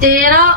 13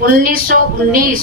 1919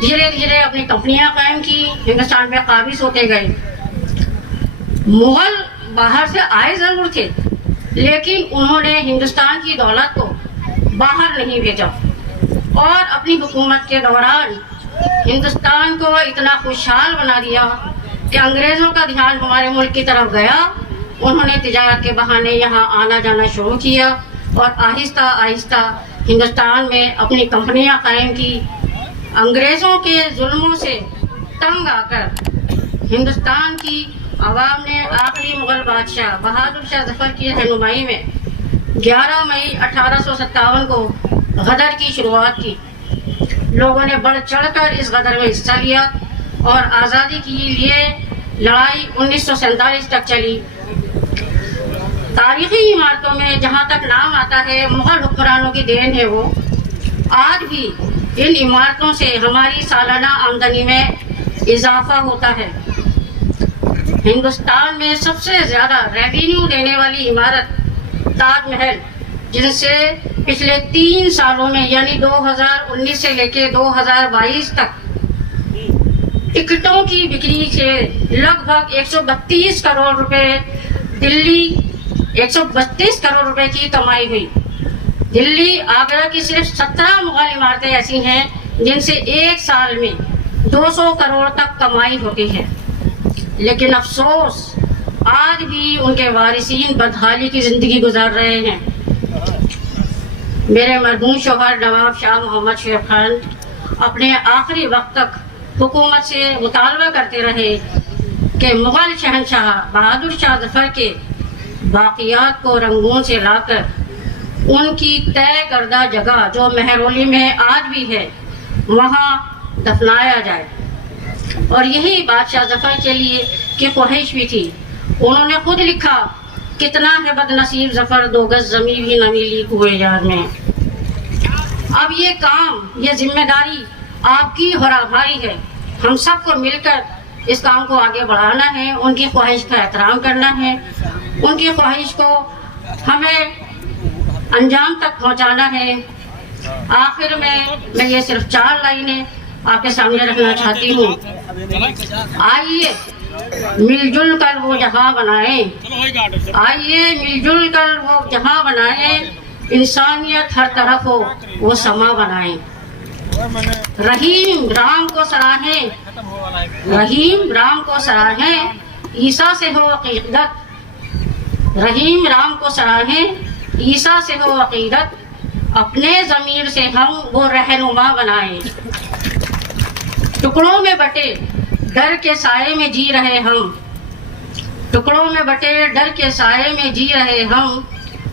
دھیرے دھیرے اپنی کمپنیاں قائم کی، ہندوستان پہ قابض ہوتے گئے۔ مغل باہر سے آئے ضرور تھے، لیکن انہوں نے ہندوستان کی دولت کو باہر نہیں بھیجا، اور اپنی حکومت کے دوران ہندوستان کو اتنا خوشحال بنا دیا کہ انگریزوں کا دھیان ہمارے ملک کی طرف گیا۔ انہوں نے تجارت کے بہانے یہاں آنا جانا شروع کیا، اور آہستہ آہستہ ہندوستان میں اپنی کمپنیاں قائم کی۔ انگریزوں کے ظلموں سے تنگ آ کر ہندوستان کی عوام نے آخری مغل بادشاہ بہادر شاہ ظفر کی رہنمائی میں 11 مئی 1857 کو غدر کی شروعات کی۔ لوگوں نے بڑھ چڑھ کر اس غدر میں حصہ لیا، اور آزادی کے لیے لڑائی 1947 تک چلی۔ تاریخی عمارتوں میں جہاں تک نام آتا ہے مغل حکمرانوں کی دین ہے، وہ آج بھی ان عمارتوں سے ہماری سالانہ آمدنی میں اضافہ ہوتا ہے۔ ہندوستان میں سب سے زیادہ ریونیو دینے والی عمارت تاج محل، جن سے پچھلے 3 سالوں میں یعنی 2019 سے لے کے 2022 تک ٹکٹوں کی بکری سے لگ بھگ 132 کروڑ روپے دلی 132 کروڑ روپے کی کمائی ہوئی۔ دلی آگرہ کی صرف 17 مغل عمارتیں ایسی ہیں جن سے ایک سال میں 200 کروڑ تک کمائی ہوتی ہے، لیکن افسوس آج بھی ان کے وارثین بدحالی کی زندگی گزار رہے ہیں۔ میرے مرحوم شوہر نواب شاہ محمد شیخ خان اپنے آخری وقت تک حکومت سے مطالبہ کرتے رہے کہ مغل شہنشاہ بہادر شاہ ظفر کے باقیات کو رنگون سے لا کر ان کی طے کردہ جگہ جو مہرولی میں آج بھی ہے وہاں دفنایا جائے، اور یہی بادشاہ ظفر کے لیے کی خواہش بھی تھی۔ انہوں نے خود لکھا، کتنا ہے بد نصیب ظفر 2 گز زمین بھی نہ ملی کوئے یار میں۔ اب یہ کام، یہ ذمہ داری آپ کی اور ہماری ہے۔ ہم سب کو مل کر اس کام کو آگے بڑھانا ہے، ان کی خواہش کا احترام کرنا ہے، ان کی خواہش کو ہمیں انجام تک پہنچانا ہے۔ آخر میں یہ صرف 4 لائنیں آپ کے سامنے رکھنا چاہتی ہوں۔ آئیے مل جل کر وہ جہاں بنائیں، آئیے مل جل کر وہ جہاں بنائیں، انسانیت ہر طرف ہو وہ سما بنائیں۔ رحیم رام کو سراہیں، رحیم رام کو سراہیں، عیسیٰ سے ہو عقیدت، رحیم رام کو سراہیں، عیسیٰ سے ہو عقیدت، اپنے ضمیر سے ہم وہ رہنما بنائیں۔ ٹکڑوں میں بٹے ڈر کے سائے میں جی رہے ہم، ٹکڑوں میں بٹے ڈر کے سائے میں جی رہے ہم،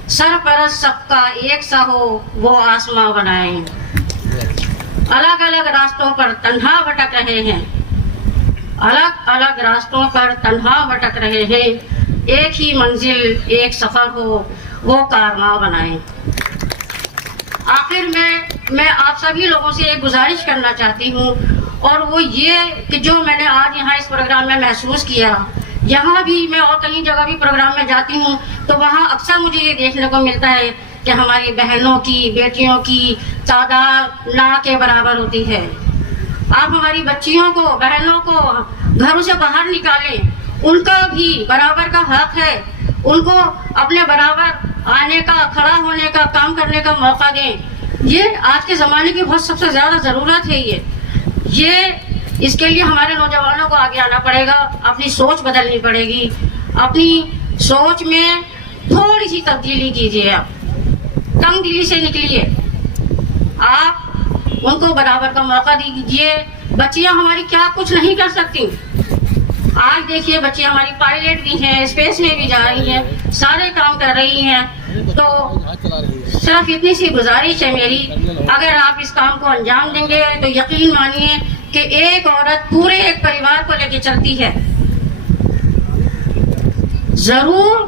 سرپرست سب کا ایک سا ہو وہ آسماں بنائیں۔ الگ الگ راستوں پر تنہا بھٹک رہے ہیں، الگ الگ راستوں پر تنہا بھٹک رہے ہیں، ایک ہی منزل ایک سفر ہو وہ کارواں بنائیں۔ آخر میں آپ سبھی لوگوں سے ایک گزارش کرنا چاہتی ہوں، اور وہ یہ کہ جو میں نے آج یہاں اس پروگرام میں محسوس کیا، یہاں بھی میں اور کئی جگہ بھی پروگرام میں جاتی ہوں تو وہاں اکثر مجھے یہ دیکھنے کو ملتا ہے کہ ہماری بہنوں کی، بیٹیوں کی تعداد نہ کے برابر ہوتی ہے۔ آپ ہماری بچیوں کو، بہنوں کو گھروں سے باہر نکالیں، ان کا بھی برابر کا حق ہے، ان کو اپنے برابر آنے کا، کھڑا ہونے کا، کام کرنے کا موقع دیں۔ یہ آج کے زمانے کی بہت سب سے زیادہ ضرورت ہے۔ اس کے لیے ہمارے نوجوانوں کو آگے آنا پڑے گا، اپنی سوچ بدلنی پڑے گی، اپنی سوچ میں تھوڑی سی تبدیلی کیجیے، آپ تنگ دلی سے نکلیے، آپ ان کو برابر کا موقع دیجیے۔ بچیاں ہماری کیا کچھ نہیں کر سکتی، آج دیکھیے بچیاں ہماری پائلٹ بھی ہیں، اسپیس میں بھی جا رہی ہیں، سارے کام کر رہی ہیں۔ تو صرف اتنی سی گزارش ہے میری، اگر آپ اس کام کو انجام دیں گے تو یقین مانیے کہ ایک عورت پورے ایک پریوار کو لے کے چلتی ہے، ضرور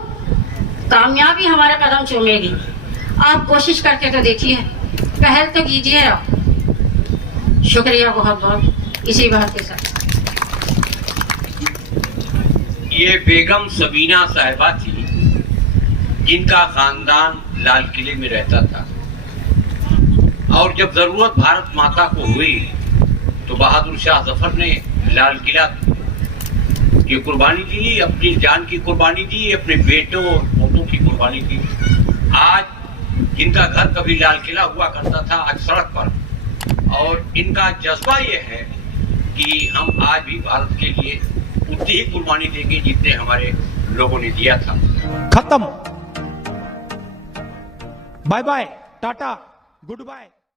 کامیابی ہمارے قدم چومے گی۔ آپ کوشش کر کے تو دیکھیے، پہل تو کیجیے آپ۔ شکریہ بہت بہت، اسی بات کے ساتھ۔ یہ بیگم سبینہ صاحبہ تھی جن کا خاندان لال قلعے میں رہتا تھا، اور جب ضرورت بھارت ماتا کو ہوئی تو بہادر شاہ ظفر نے لال قلعہ کی قربانی دی، اپنی جان کی قربانی دی، اپنے بیٹوں اور پوتوں کی قربانی دی. آج جن کا گھر کبھی لال قلعہ ہوا کرتا تھا آج سڑک پر، اور ان کا جذبہ یہ ہے کہ ہم آج بھی بھارت کے لیے اتنی ہی قربانی دیں گے جتنے ہمارے لوگوں نے دیا تھا. ختم. Bye bye, tata, good bye.